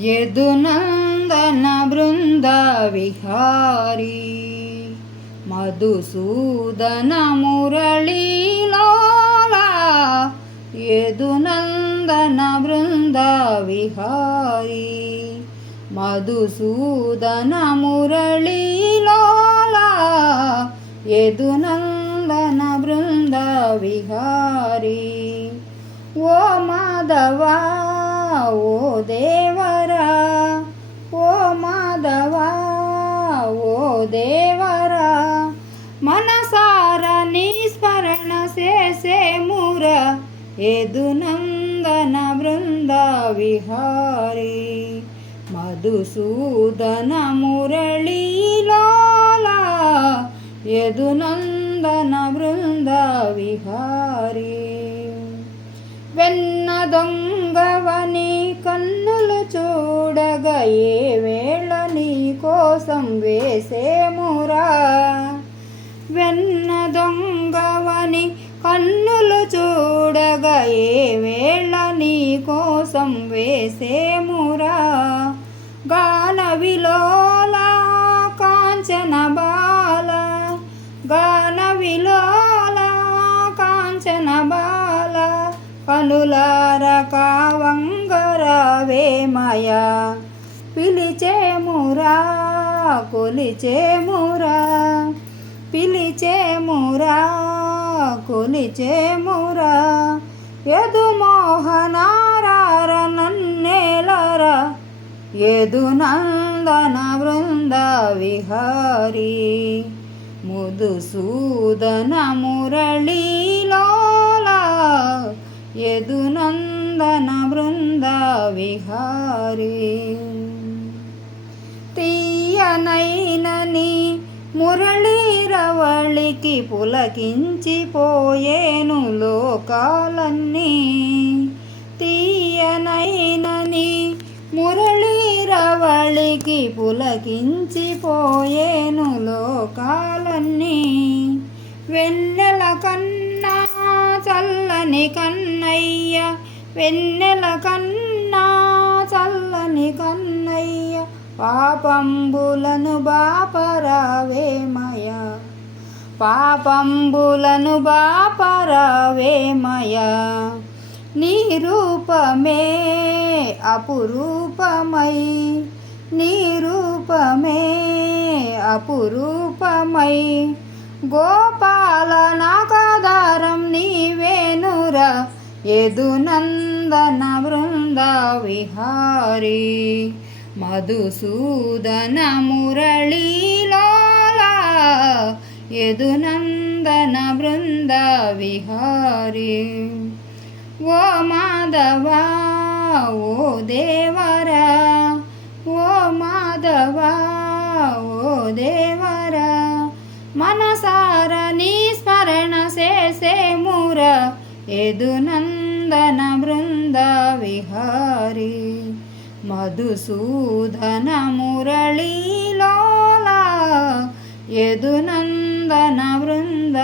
యదునందన బృంద విహారీ మధుసూదన మురళీలోలా యదునందన బృంద విహారీ మధుసూదన మురళీలోలా యదునందన బృంద విహారీ ఓ మాధవా ఓ దేవరా ఓ మాధవా ఓ దేవరా మనసార నీ స్మరణ చేసేమురా యదునందన బృంద విహారీ మధుసూదన మురళీలోలా యదునందన బృంద విహారీ వెన్న దొంగవని కన్నులు చూడగా ఏ వేళ నీ కోసం వేసేమురా వెన్న దొంగవని కన్నులు చూడగా ఏ వేళ నీ కోసం వేసేమురా గాన విలోల కాంచన బాల గాన విలోల కాంచన బాల కనులార కావంగరవేమయా పిలిచేమురా కొలిచేమురా పిలిచేమురా కొలిచేమురా యదుమోహనారార నన్నేలరా యదునందన బృంద విహారీ మధుసూదన మురళీలోలా యదునందన బృంద విహారీ తీయనైనని మురళీరవళికి పులకించిపోయేను లోకాలన్నీ తీయనైనని మురళీరవళికి పులకించిపోయేను లోకాలన్నీ వెన్నెల కన్నా చల్లని కన్నయ్య వెన్నెల కన్నా చల్లని కన్నయ్య పాపంబులను బాపరావేమయ పాపంబులను బాపరావేమయ నీ రూపమే అపురూపమై నీ రూపమే అపురూపమై గోపాల నాకాధారం నీవేనురా యదునందన బృంద విహారీ మధుసూదన మురళీలోలా యదునందన బృంద విహారీ ఓ మాధవా ఓ దేవరా ఓ మాధవా ఓ దేవరా మనసార నీ స్మరణ చేసేమురా యదునందన బృంద విహారీ మధుసూదన మురళీలోలా యదునందన బృంద